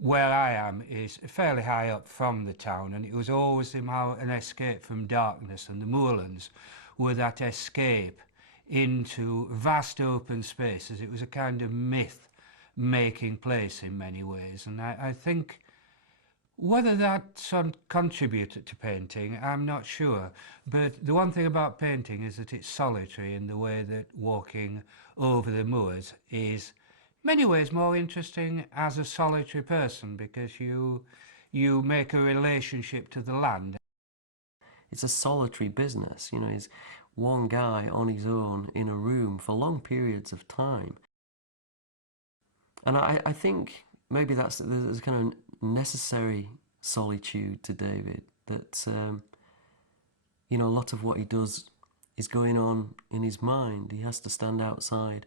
Where I am is fairly high up from the town, and it was always somehow an escape from darkness, and the Mullins were that escape into vast open spaces. It was a kind of myth-making place in many ways, and I think whether that contributed to painting, I'm not sure. But the one thing about painting is that it's solitary in the way that walking over the moors is in many ways more interesting as a solitary person, because you make a relationship to the land. It's a solitary business, you know, he's one guy on his own in a room for long periods of time. And I think maybe there's a kind of necessary solitude to David, that, you know, a lot of what he does is going on in his mind. He has to stand outside,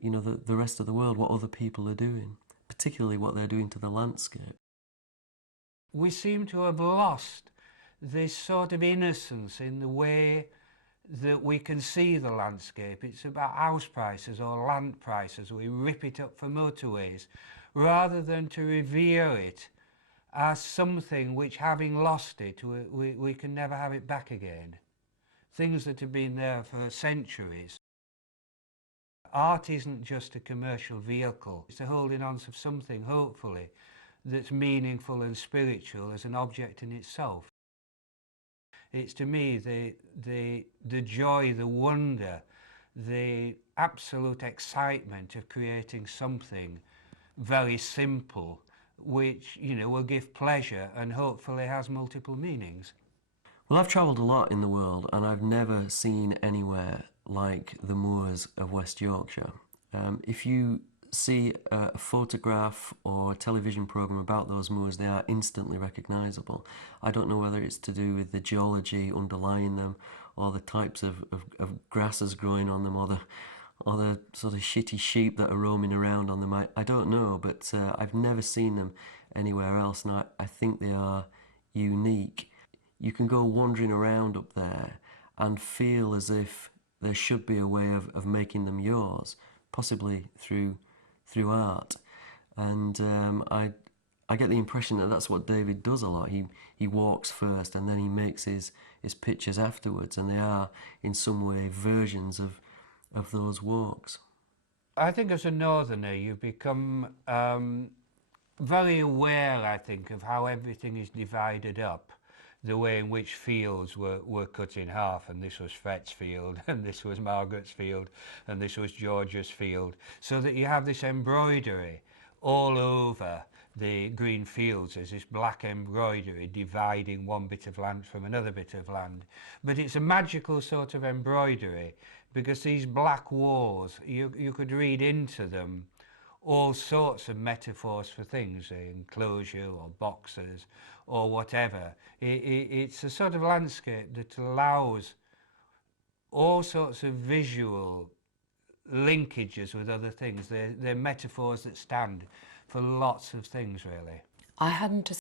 you know, the rest of the world, what other people are doing, particularly what they're doing to the landscape. We seem to have lost this sort of innocence in the way that we can see the landscape. It's about house prices or land prices. We rip it up for motorways rather than to revere it as something which, having lost it, we can never have it back again. Things that have been there for centuries. Art isn't just a commercial vehicle. It's the holding on of something, hopefully, that's meaningful and spiritual as an object in itself. It's, to me, the joy, the wonder, the absolute excitement of creating something very simple, which, you know, will give pleasure and hopefully has multiple meanings. Well, I've travelled a lot in the world, and I've never seen anywhere like the moors of West Yorkshire. If you see a photograph or a television programme about those moors, they are instantly recognisable. I don't know whether it's to do with the geology underlying them, or the types of grasses growing on them, or the sort of shitty sheep that are roaming around on them. I don't know, but I've never seen them anywhere else, and I think they are unique. You can go wandering around up there and feel as if there should be a way of making them yours, possibly through art. And I get the impression that that's what David does a lot. He walks first and then he makes his pictures afterwards, and they are in some way versions of those walks. I think as a northerner you've become very aware, I think, of how everything is divided up. The way in which fields were cut in half, and this was Fret's field, and this was Margaret's field, and this was George's field, so that you have this embroidery all over the green fields. There's this black embroidery dividing one bit of land from another bit of land. But it's a magical sort of embroidery, because these black walls, you could read into them all sorts of metaphors for things, enclosure or boxes or whatever. It's a sort of landscape that allows all sorts of visual linkages with other things. They're metaphors that stand for lots of things, really. I hadn't